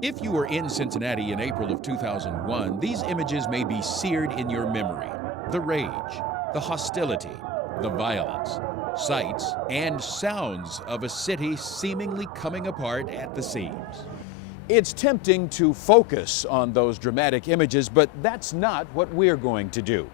If you were in Cincinnati in April of 2001, these images may be seared in your memory. The rage, the hostility, the violence, sights and sounds of a city seemingly coming apart at the seams. It's tempting to focus on those dramatic images, but that's not what we're going to do.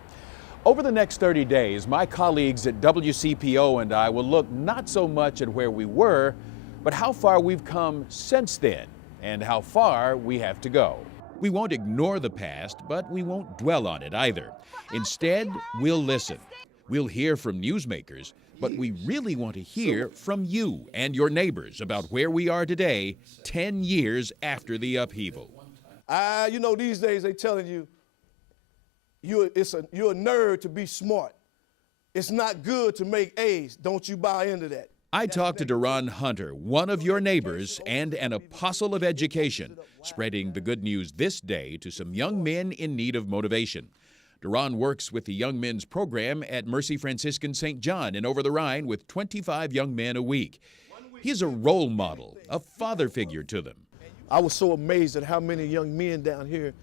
Over the next 30 days, my colleagues at WCPO and I will look not so much at where we were, but how far we've come since then and how far we have to go. We won't ignore the past, but we won't dwell on it either. Instead, we'll listen. We'll hear from newsmakers, but we really want to hear from you and your neighbors about where we are today, 10 years after the upheaval. You know, these days they telling you, you're a nerd to be smart. It's not good to make A's. Don't you buy into that. I talked to Deron Hunter, one of your neighbors and an apostle of education, spreading the good news this day to some young men in need of motivation. Deron works with the Young Men's Program at Mercy Franciscan St. John in Over the Rhine with 25 young men a week. He's a role model, a father figure to them. I was so amazed at how many young men down here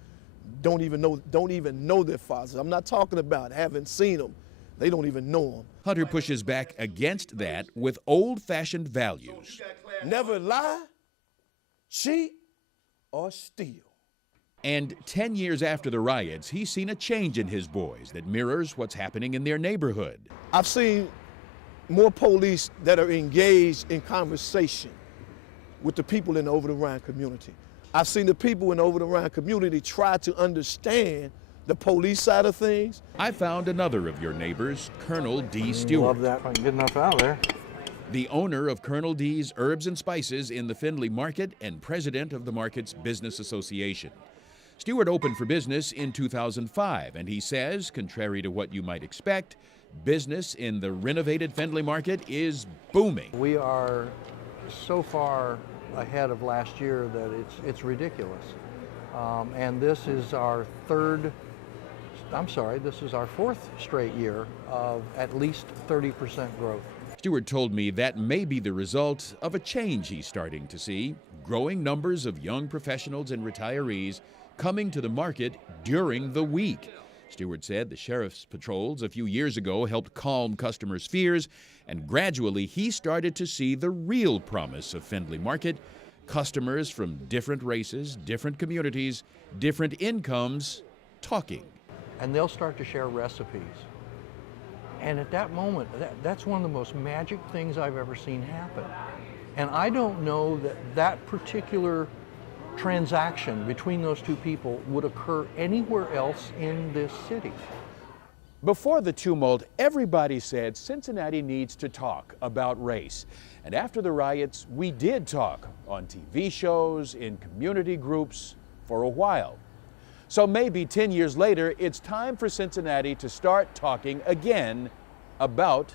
don't even know their fathers. I'm not talking about haven't seen them. They don't even know them. Hunter pushes back against that with old-fashioned values. Never lie, cheat, or steal. And 10 years after the riots, he's seen a change in his boys that mirrors what's happening in their neighborhood. I've seen more police that are engaged in conversation with the people in the Over the Rhine community. I've seen the people in the Over the Rhine community try to understand the police side of things. I found another of your neighbors, Colonel D. Stewart. Love that if I can get enough out there. The owner of Colonel D's Herbs and Spices in the Findlay Market and president of the market's business association. Stewart opened for business in 2005, and he says, contrary to what you might expect, business in the renovated Findlay Market is booming. We are so far ahead of last year that it's ridiculous. And this is our fourth straight year of at least 30% growth. Stewart told me that may be the result of a change he's starting to see, growing numbers of young professionals and retirees coming to the market during the week. Stewart said the sheriff's patrols a few years ago helped calm customers' fears, and gradually he started to see the real promise of Findlay Market: customers from different races, different communities, different incomes, talking. And they'll start to share recipes. And at that moment, that's one of the most magic things I've ever seen happen. And I don't know that that particular transaction between those two people would occur anywhere else in this city. Before the tumult, everybody said Cincinnati needs to talk about race. And after the riots, we did talk on TV shows, in community groups, for a while. So maybe 10 years later, it's time for Cincinnati to start talking again about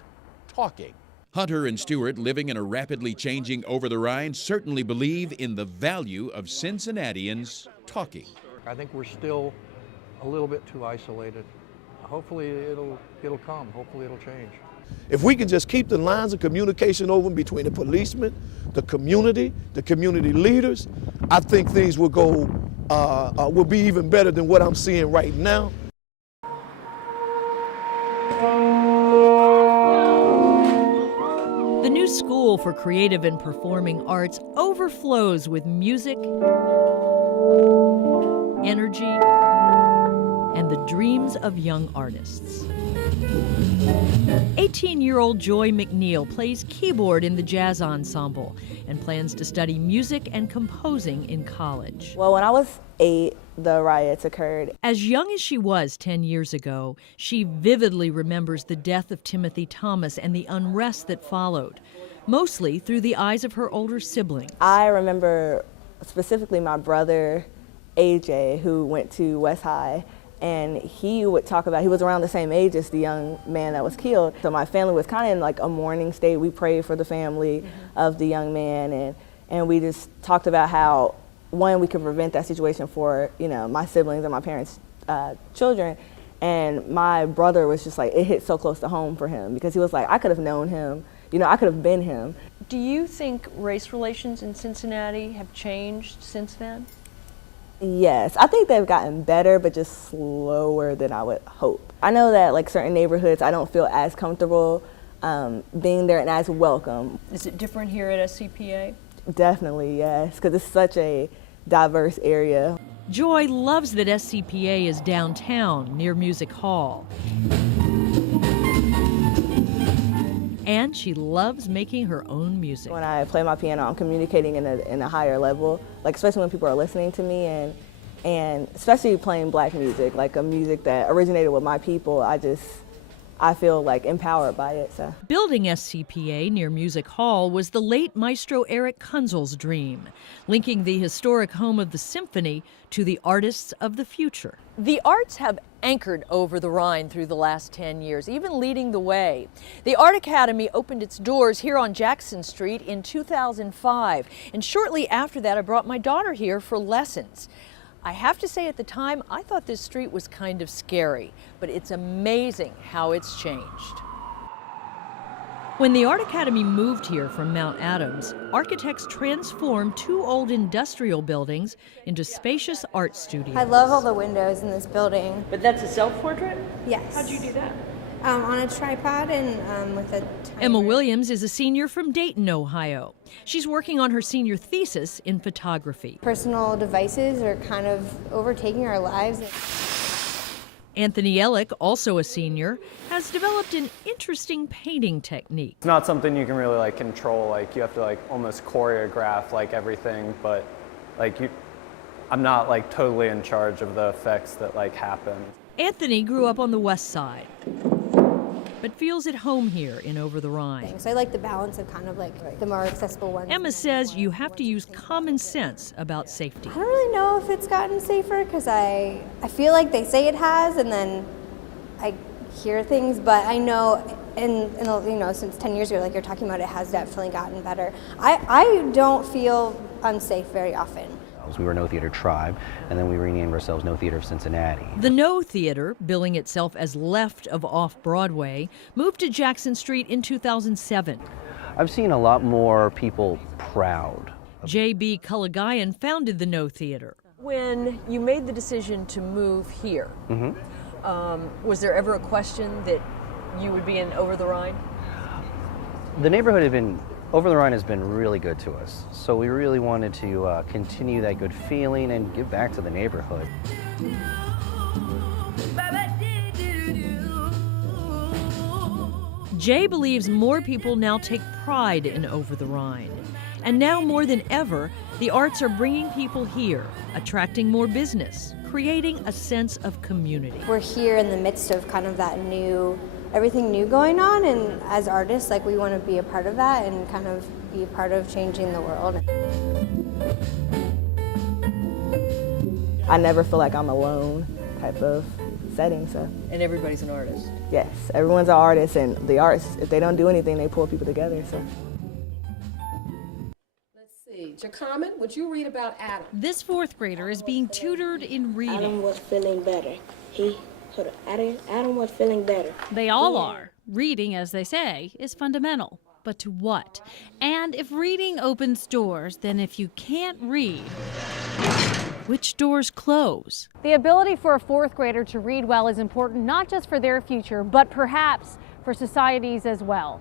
talking. Hunter and Stewart, living in a rapidly changing Over the Rhine, certainly believe in the value of Cincinnatians talking. I think we're still a little bit too isolated. Hopefully it'll come. Hopefully it'll change. If we can just keep the lines of communication open between the policemen, the community leaders, I think things will be even better than what I'm seeing right now. The new School for Creative and Performing Arts overflows with music, energy, and the dreams of young artists. 18-year-old Joy McNeil plays keyboard in the jazz ensemble and plans to study music and composing in college. Well, when I was 8, the riots occurred. As young as she was 10 years ago, she vividly remembers the death of Timothy Thomas and the unrest that followed, mostly through the eyes of her older siblings. I remember specifically my brother, AJ, who went to West High, and he would talk about, he was around the same age as the young man that was killed. So my family was kind of in like a mourning state. We prayed for the family of the young man, and we just talked about how, one, we could prevent that situation for, my siblings and my parents' children. And my brother was just like, it hit so close to home for him because he was like, I could have known him, I could have been him. Do you think race relations in Cincinnati have changed since then? Yes, I think they've gotten better, but just slower than I would hope. I know that like certain neighborhoods, I don't feel as comfortable being there and as welcome. Is it different here at SCPA? Definitely, yes, because it's such a diverse area. Joy loves that SCPA is downtown near Music Hall. And she loves making her own music. When I play my piano, I'm communicating in a higher level, like especially when people are listening to me, and especially playing black music, like a music that originated with my people. I feel like empowered by it. So. Building SCPA near Music Hall was the late maestro Eric Kunzel's dream, linking the historic home of the symphony to the artists of the future. The arts have anchored over the Rhine through the last 10 years, even leading the way. The Art Academy opened its doors here on Jackson Street in 2005, and shortly after that I brought my daughter here for lessons. I have to say at the time, I thought this street was kind of scary, but it's amazing how it's changed. When the Art Academy moved here from Mount Adams, architects transformed two old industrial buildings into spacious art studios. I love all the windows in this building. But that's a self-portrait? Yes. How'd you do that? On a tripod and with a timer. Emma Williams is a senior from Dayton, Ohio. She's working on her senior thesis in photography. Personal devices are kind of overtaking our lives. Anthony Ellick, also a senior, has developed an interesting painting technique. It's not something you can really like control, like you have to like almost choreograph like everything, but like I'm not like totally in charge of the effects that like happen. Anthony grew up on the west side, but feels at home here in Over the Rhine. So I like the balance of kind of like the more accessible ones. Emma says you have to use common sense about safety. I don't really know if it's gotten safer because I feel like they say it has, and then I hear things, but I know since 10 years ago, like you're talking about, it has definitely gotten better. I don't feel unsafe very often. We were No Theater Tribe, and then we renamed ourselves No Theater of Cincinnati. The No Theater, billing itself as left of off-Broadway, moved to Jackson Street in 2007. I've seen a lot more people proud. J.B. Culligayan founded the No Theater. When you made the decision to move here, was there ever a question that you would be in Over the Rhine? The neighborhood Over the Rhine has been really good to us, so we really wanted to continue that good feeling and give back to the neighborhood. Jay believes more people now take pride in Over the Rhine. And now more than ever, the arts are bringing people here, attracting more business, creating a sense of community. We're here in the midst of kind of that everything new going on, and as artists, like we want to be a part of that and kind of be a part of changing the world. I never feel like I'm alone type of setting, so. And everybody's an artist. Yes, everyone's an artist, and the arts, if they don't do anything, they pull people together, so. Let's see, Jacomin, would you read about Adam? This fourth grader is being tutored in reading. Adam was feeling better. Adam was feeling better. They all are. Reading, as they say, is fundamental. But to what? And if reading opens doors, then if you can't read, which doors close? The ability for a fourth grader to read well is important not just for their future, but perhaps for societies as well.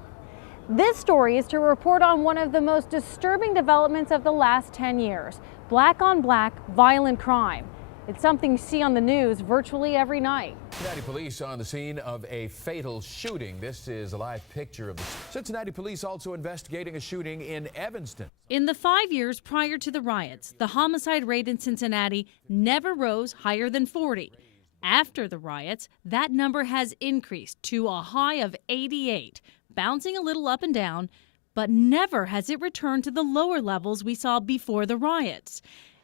This story is to report on one of the most disturbing developments of the last 10 years, black on black violent crime. It's something you see on the news virtually every night. Cincinnati police on the scene of a fatal shooting. This is a live picture of the Cincinnati police also investigating a shooting in Evanston. In the 5 years prior to the riots, the homicide rate in Cincinnati never rose higher than 40. After the riots, that number has increased to a high of 88, bouncing a little up and down, but never has it returned to the lower levels we saw before the riots.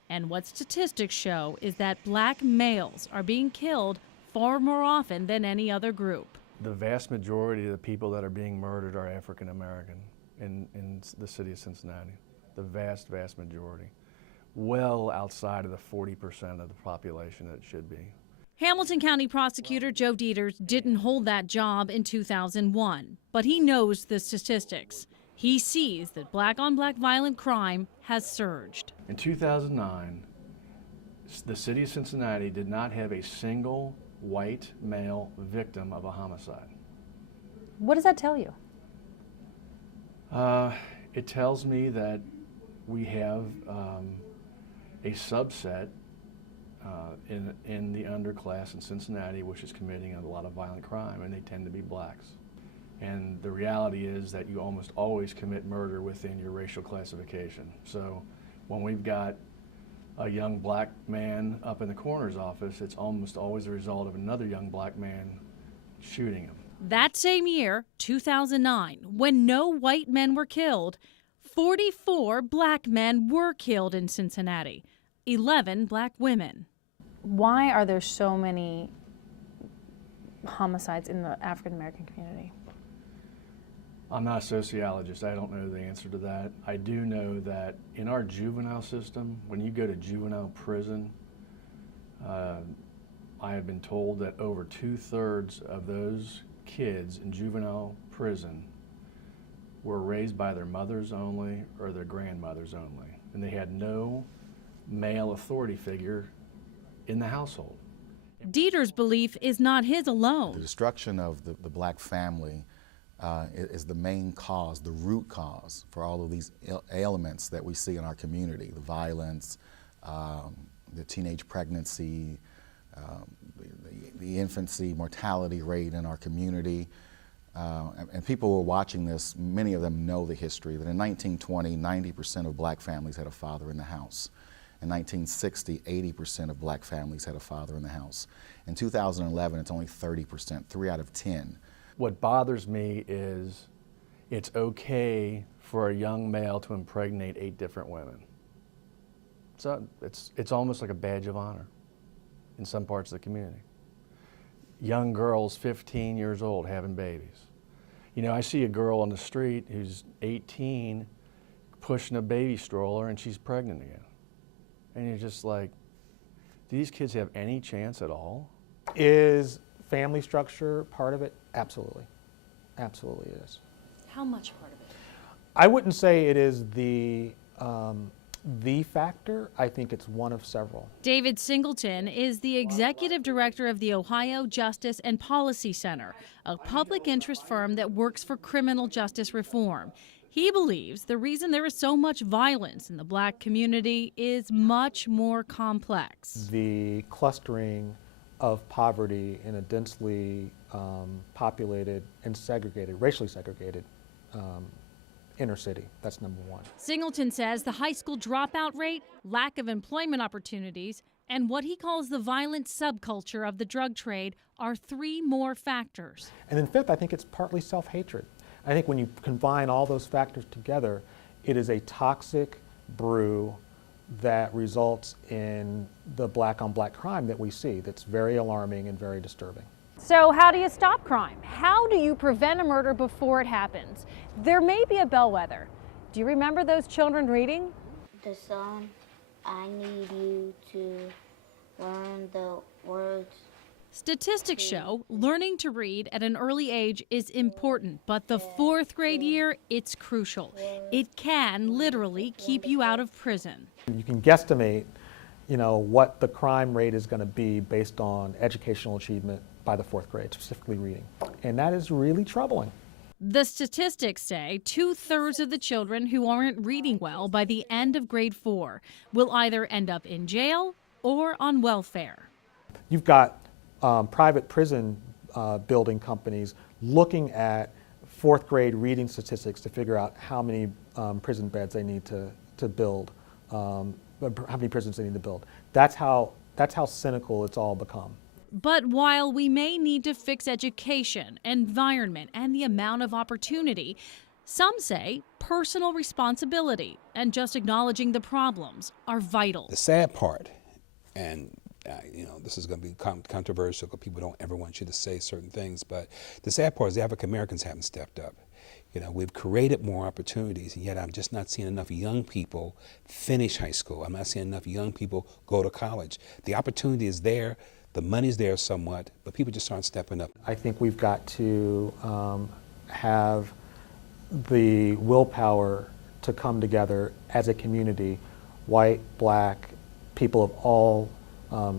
And what statistics show is that black males are being killed far more often than any other group. The vast majority of the people that are being murdered are African American in the city of Cincinnati. The vast, vast majority. Well outside of the 40% of the population that it should be. Hamilton County Prosecutor Joe Dieters didn't hold that job in 2001, but he knows the statistics. He sees that black-on-black violent crime has surged. In 2009, the city of Cincinnati did not have a single white male victim of a homicide. What does that tell you? It tells me that we have a subset in the underclass in Cincinnati which is committing a lot of violent crime, and they tend to be blacks. And the reality is that you almost always commit murder within your racial classification. So when we've got a young black man up in the coroner's office, it's almost always a result of another young black man shooting him. That same year, 2009, when no white men were killed, 44 black men were killed in Cincinnati, 11 black women. Why are there so many homicides in the African American community? I'm not a sociologist. I don't know the answer to that. I do know that in our juvenile system, when you go to juvenile prison, I have been told that over 2/3 of those kids in juvenile prison were raised by their mothers only or their grandmothers only, and they had no male authority figure in the household. Dieter's belief is not his alone. The destruction of the black family is the main cause, the root cause for all of these ailments that we see in our community, the violence, the teenage pregnancy, the infancy mortality rate in our community. And people who are watching this, many of them know the history, that in 1920, 90% of black families had a father in the house. In 1960, 80% of black families had a father in the house. In 2011, it's only 30%, 3 out of 10. What bothers me is it's okay for a young male to impregnate 8 different women. So it's almost like a badge of honor in some parts of the community. Young girls, 15 years old, having babies. You know, I see a girl on the street who's 18 pushing a baby stroller and she's pregnant again. And you're just like, do these kids have any chance at all? Is family structure part of it? Absolutely. Absolutely it is. How much part of it? I wouldn't say it is the factor. I think it's one of several. David Singleton is the executive director of the Ohio Justice and Policy Center, a public interest firm that works for criminal justice reform. He believes the reason there is so much violence in the black community is much more complex. The clustering of poverty in a densely populated and segregated, racially segregated inner city. That's number one. Singleton says the high school dropout rate, lack of employment opportunities, and what he calls the violent subculture of the drug trade are 3 more factors. And then fifth, I think it's partly self-hatred. I think when you combine all those factors together, it is a toxic brew that results in the black-on-black crime that we see that's very alarming and very disturbing. So how do you stop crime? How do you prevent a murder before it happens? There may be a bellwether. Do you remember those children reading? The song, I Need You to Learn the Words. Statistics show learning to read at an early age is important, but the 4th grade year, it's crucial. It can literally keep you out of prison. You can guesstimate, you know, what the crime rate is going to be based on educational achievement by the 4th grade, specifically reading. And that is really troubling. The statistics say 2/3 of the children who aren't reading well by the end of grade 4 will either end up in jail or on welfare. You've got private prison building companies looking at 4th grade reading statistics to figure out how many prison beds they need to build, how many prisons they need to build. That's how cynical it's all become. But while we may need to fix education, environment, and the amount of opportunity, some say personal responsibility and just acknowledging the problems are vital. The sad part, and you know, this is going to be controversial because people don't ever want you to say certain things, but the sad part is the African Americans haven't stepped up. You know, we've created more opportunities, and yet I'm just not seeing enough young people finish high school. I'm not seeing enough young people go to college. The opportunity is there, the money's there somewhat, but people just aren't stepping up. I think we've got to have the willpower to come together as a community, white, black, people of all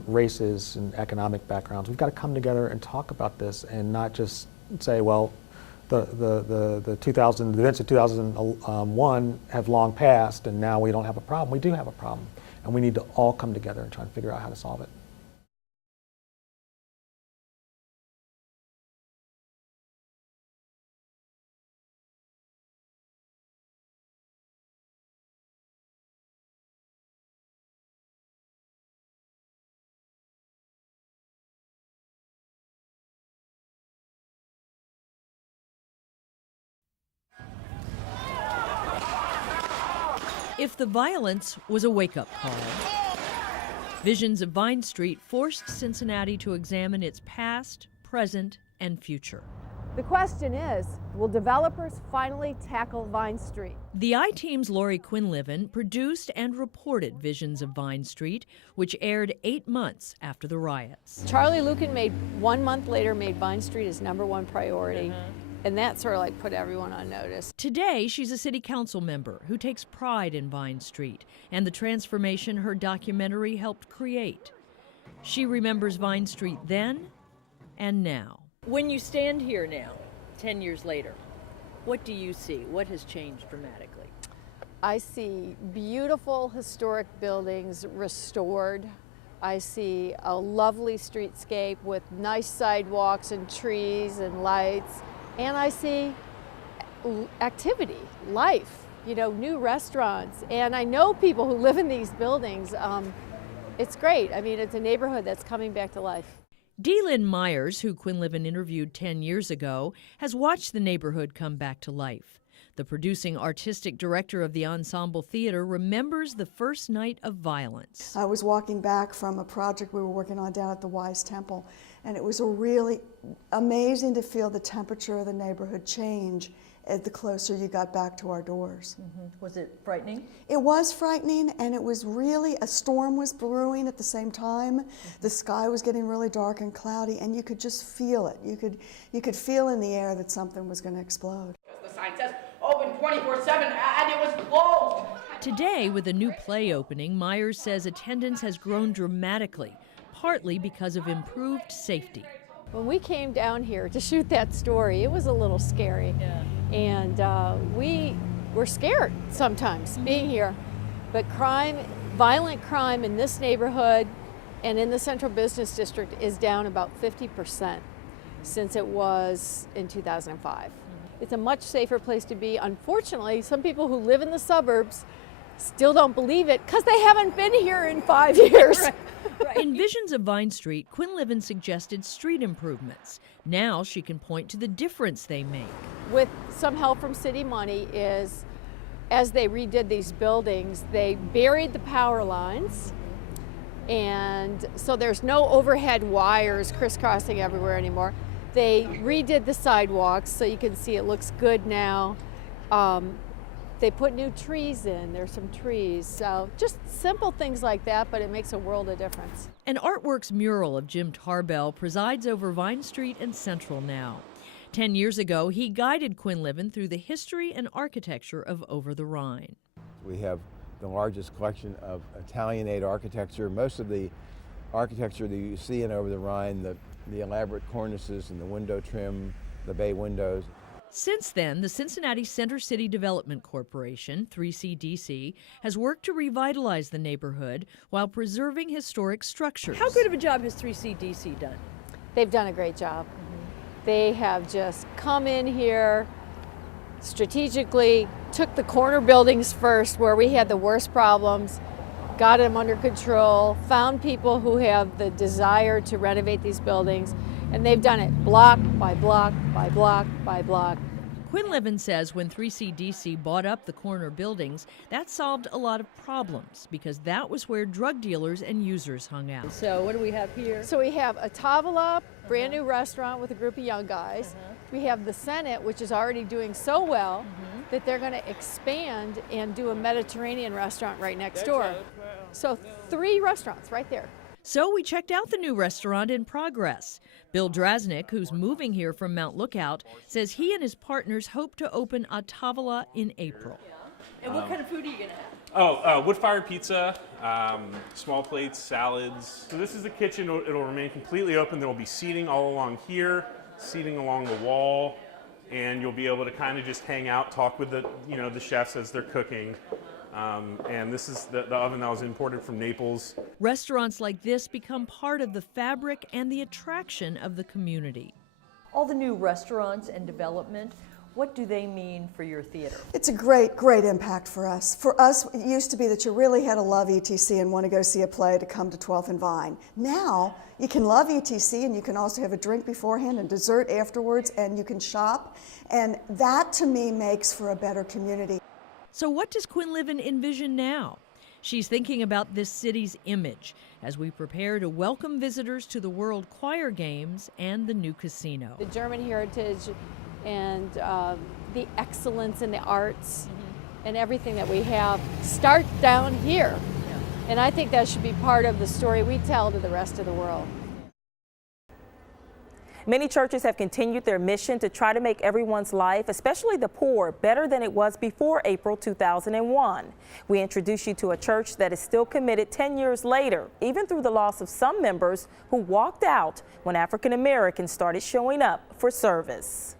races and economic backgrounds. We've got to come together and talk about this and not just say, well, the events of 2001 have long passed and now we don't have a problem. We do have a problem, and we need to all come together and try and figure out how to solve it. If the violence was a wake-up call, Visions of Vine Street forced Cincinnati to examine its past, present, and future. The question is, will developers finally tackle Vine Street? The I-Team's Lori Quinlivan produced and reported Visions of Vine Street, which aired 8 months after the riots. Charlie Lucan 1 month later made Vine Street his #1 priority. And that sort of like put everyone on notice. Today, she's a city council member who takes pride in Vine Street and the transformation her documentary helped create. She remembers Vine Street then and now. When you stand here now, 10 years later, what do you see? What has changed dramatically? I see beautiful historic buildings restored. I see a lovely streetscape with nice sidewalks and trees and lights. And I see activity, life, new restaurants. And I know people who live in these buildings. It's great. I mean, it's a neighborhood that's coming back to life. Delyn Myers, who Quinlivan interviewed 10 years ago, has watched the neighborhood come back to life. The producing artistic director of the Ensemble Theater remembers the first night of violence. I was walking back from a project we were working on down at the Wise Temple, and it was really amazing to feel the temperature of the neighborhood change the closer you got back to our doors. Was it frightening? It was frightening, and it was really, a storm was brewing at the same time. The sky was getting really dark and cloudy, and you could just feel it. You could feel in the air that something was going to explode. The sign says open 24/7, and it was closed. Today, with a new play opening, Myers says attendance has grown dramatically, partly because of improved safety. When we came down here to shoot that story, it was a little scary. Yeah. And we were scared sometimes being here. But violent crime in this neighborhood and in the Central Business District is down about 50% since it was in 2005. It's a much safer place to be. Unfortunately, some people who live in the suburbs still don't believe it because they haven't been here in 5 years. Right. In Visions of Vine Street, Quinlivan suggested street improvements. Now she can point to the difference they make. With some help from city money as they redid these buildings, they buried the power lines, and so there's no overhead wires crisscrossing everywhere anymore. They redid the sidewalks so you can see it looks good now. They put new trees in, there's some trees. So just simple things like that, but it makes a world of difference. An Artworks mural of Jim Tarbell presides over Vine Street and Central now. 10 years ago, he guided Quinlivan through the history and architecture of Over the Rhine. We have the largest collection of Italianate architecture. Most of the architecture that you see in Over the Rhine, the elaborate cornices and the window trim, the bay windows. Since then, the Cincinnati Center City Development Corporation, 3CDC, has worked to revitalize the neighborhood while preserving historic structures. How good of a job has 3CDC done? They've done a great job. They have just come in here, strategically took the corner buildings first where we had the worst problems, got them under control, found people who have the desire to renovate these buildings, and they've done it block by block by block by block. Quinlivan says when 3CDC bought up the corner buildings, that solved a lot of problems because that was where drug dealers and users hung out. So what do we have here? So we have a Tavala, brand new restaurant with a group of young guys. We have the Senate, which is already doing so well that they're going to expand and do a Mediterranean restaurant right next door. So 3 restaurants right there. So we checked out the new restaurant in progress. Bill Drasnick, who's moving here from Mount Lookout, says he and his partners hope to open a Tavola in April. And what kind of food are you going to have? Wood-fired pizza, small plates, salads. So this is the kitchen. It'll remain completely open. There will be seating all along here, seating along the wall, and you'll be able to kind of just hang out, talk with the chefs as they're cooking. And this is the oven that was imported from Naples. Restaurants like this become part of the fabric and the attraction of the community. All the new restaurants and development, what do they mean for your theater? It's a great, great impact for us. For us, it used to be that you really had to love ETC and want to go see a play to come to 12th and Vine. Now, you can love ETC and you can also have a drink beforehand and dessert afterwards, and you can shop. And that, to me, makes for a better community. So what does Quinlivan envision now? She's thinking about this city's image as we prepare to welcome visitors to the World Choir Games and the new casino. The German heritage and the excellence in the arts and everything that we have start down here. And I think that should be part of the story we tell to the rest of the world. Many churches have continued their mission to try to make everyone's life, especially the poor, better than it was before April 2001. We introduce you to a church that is still committed 10 years later, even through the loss of some members who walked out when African Americans started showing up for service.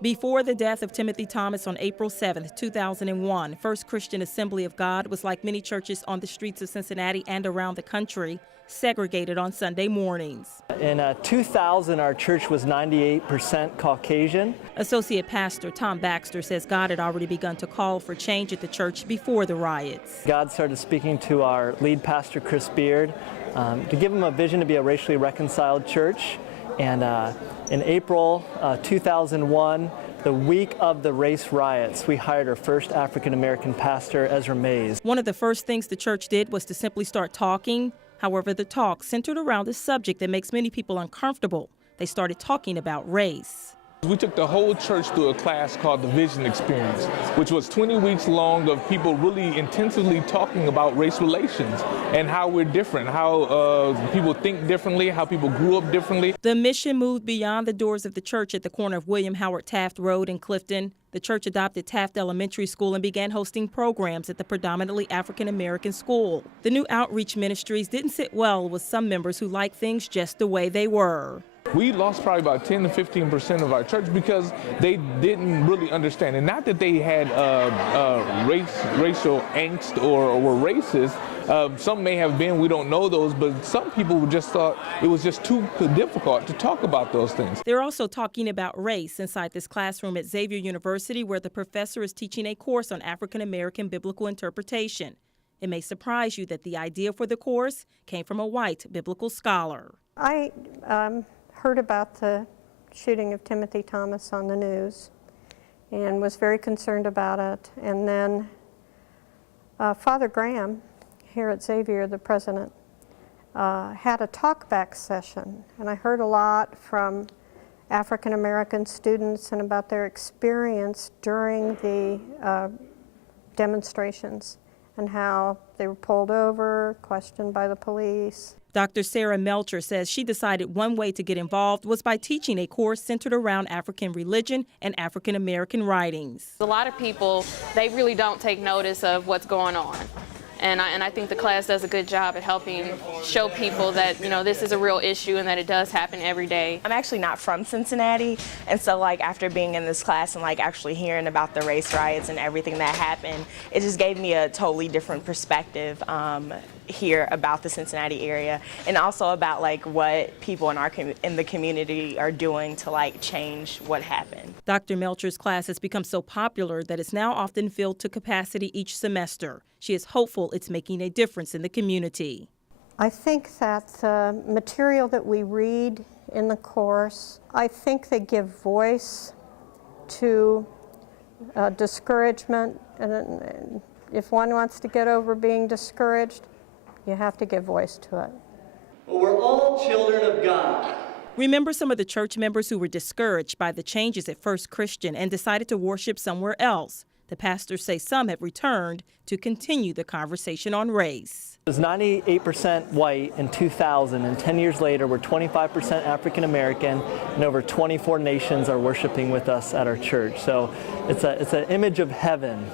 Before the death of Timothy Thomas on April 7, 2001, First Christian Assembly of God was like many churches on the streets of Cincinnati and around the country, segregated on Sunday mornings. In 2000, our church was 98% Caucasian. Associate Pastor Tom Baxter says God had already begun to call for change at the church before the riots. God started speaking to our lead pastor, Chris Beard, to give him a vision to be a racially reconciled church. And in April 2001, the week of the race riots, we hired our first African-American pastor, Ezra Mays. One of the first things the church did was to simply start talking. However, the talk centered around a subject that makes many people uncomfortable. They started talking about race. We took the whole church through a class called the Vision Experience, which was 20 weeks long of people really intensively talking about race relations and how we're different, how people think differently, how people grew up differently. The mission moved beyond the doors of the church at the corner of William Howard Taft Road in Clifton. The church adopted Taft Elementary School and began hosting programs at the predominantly African-American school. The new outreach ministries didn't sit well with some members who liked things just the way they were. We lost probably about 10 to 15% of our church because they didn't really understand. And not that they had racial angst or were racist. Some may have been, we don't know those, but some people just thought it was just too difficult to talk about those things. They're also talking about race inside this classroom at Xavier University, where the professor is teaching a course on African-American biblical interpretation. It may surprise you that the idea for the course came from a white biblical scholar. I heard about the shooting of Timothy Thomas on the news and was very concerned about it. And then Father Graham here at Xavier, the president, had a talkback session. And I heard a lot from African American students and about their experience during the demonstrations and how they were pulled over, questioned by the police. Dr. Sarah Melcher says she decided one way to get involved was by teaching a course centered around African religion and African American writings. A lot of people, they really don't take notice of what's going on. And I think the class does a good job at helping show people that, you know, this is a real issue and that it does happen every day. I'm actually not from Cincinnati, and so like after being in this class and like actually hearing about the race riots and everything that happened, it just gave me a totally different perspective here about the Cincinnati area, and also about like what people in the community are doing to like change what happened. Dr. Melcher's class has become so popular that it's now often filled to capacity each semester. She is hopeful it's making a difference in the community. I think that the material that we read in the course, I think they give voice to discouragement, and if one wants to get over being discouraged, you have to give voice to it. We're all children of God. Remember some of the church members who were discouraged by the changes at First Christian and decided to worship somewhere else. The pastors say some have returned to continue the conversation on race. It was 98% white in 2000, and 10 years later, we're 25% African American, and over 24 nations are worshiping with us at our church. So it's an image of heaven.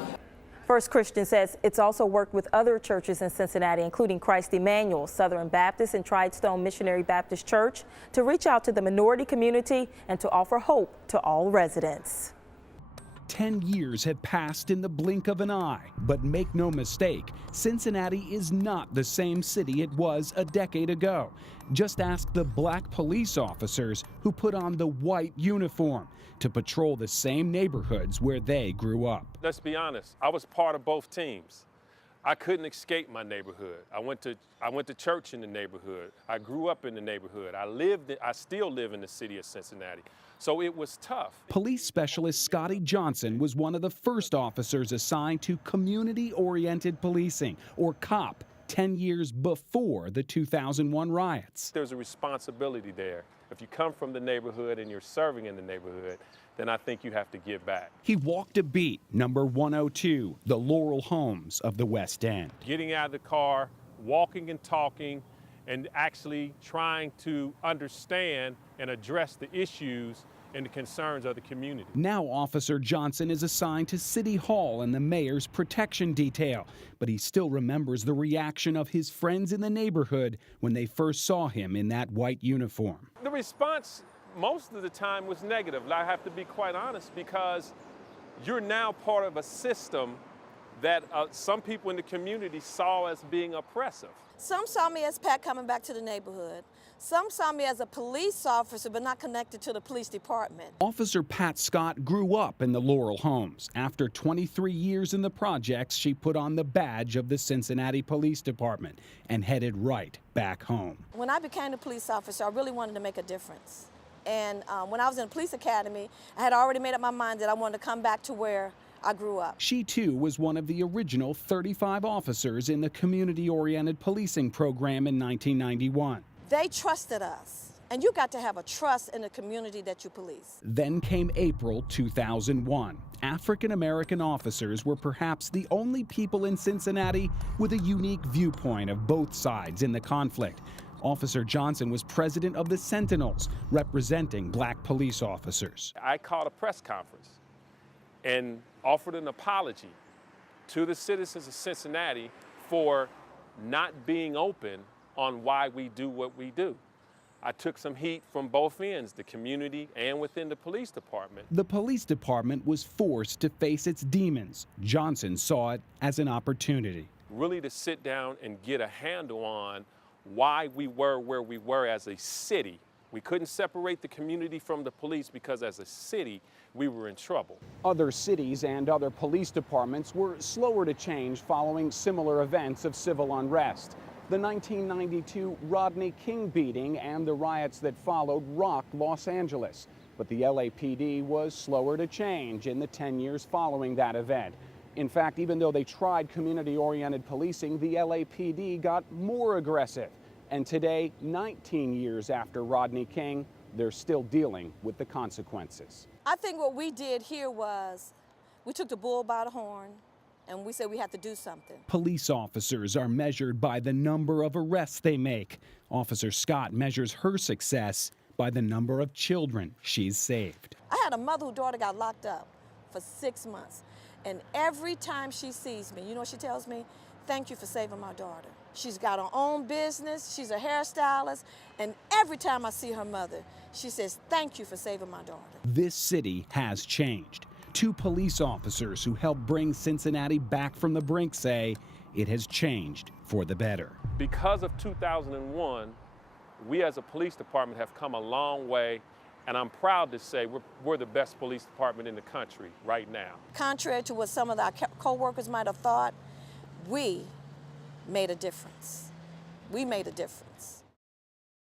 First Christian says it's also worked with other churches in Cincinnati, including Christ Emmanuel, Southern Baptist, and Tridestone Missionary Baptist Church, to reach out to the minority community and to offer hope to all residents. 10 years have passed in the blink of an eye, but make no mistake, Cincinnati is not the same city it was a decade ago. Just ask the black police officers who put on the white uniform to patrol the same neighborhoods where they grew up. Let's be honest, I was part of both teams. I couldn't escape my neighborhood. I went to church in the neighborhood. I grew up in the neighborhood. I still live in the city of Cincinnati. So it was tough. Police Specialist Scotty Johnson was one of the first officers assigned to Community-Oriented Policing, or COP, 10 years before the 2001 riots. There's a responsibility there. If you come from the neighborhood and you're serving in the neighborhood, then I think you have to give back. He walked a beat, number 102, the Laurel Homes of the West End. Getting out of the car, walking and talking, and actually trying to understand and address the issues and the concerns of the community. Now Officer Johnson is assigned to City Hall and the mayor's protection detail, but he still remembers the reaction of his friends in the neighborhood when they first saw him in that white uniform. The response most of the time was negative. I have to be quite honest, because you're now part of a system that some people in the community saw as being oppressive. Some saw me as Pat coming back to the neighborhood. Some saw me as a police officer, but not connected to the police department. Officer Pat Scott grew up in the Laurel Homes. After 23 years in the projects, she put on the badge of the Cincinnati Police Department and headed right back home. When I became a police officer, I really wanted to make a difference. And when I was in the police academy, I had already made up my mind that I wanted to come back to where I grew up. She, too, was one of the original 35 officers in the Community-Oriented Policing program in 1991. They trusted us, and you got to have a trust in the community that you police. Then came April 2001. African-American officers were perhaps the only people in Cincinnati with a unique viewpoint of both sides in the conflict. Officer Johnson was president of the Sentinels, representing black police officers. I called a press conference and offered an apology to the citizens of Cincinnati for not being open on why we do what we do. I took some heat from both ends, the community and within the police department. The police department was forced to face its demons. Johnson saw it as an opportunity. Really to sit down and get a handle on why we were where we were as a city. We couldn't separate the community from the police because as a city, we were in trouble. Other cities and other police departments were slower to change following similar events of civil unrest. The 1992 Rodney King beating and the riots that followed rocked Los Angeles. But the LAPD was slower to change in the 10 years following that event. In fact, even though they tried community-oriented policing, the LAPD got more aggressive. And today, 19 years after Rodney King, they're still dealing with the consequences. I think what we did here was we took the bull by the horn and we said we had to do something. Police officers are measured by the number of arrests they make. Officer Scott measures her success by the number of children she's saved. I had a mother whose daughter got locked up for 6 months. And every time she sees me, you know what she tells me? Thank you for saving my daughter. She's got her own business, she's a hairstylist, and every time I see her mother, she says, thank you for saving my daughter. This city has changed. 2 police officers who helped bring Cincinnati back from the brink say it has changed for the better. Because of 2001, we as a police department have come a long way. And I'm proud to say we're the best police department in the country right now. Contrary to what some of our co-workers might have thought, we made a difference. We made a difference.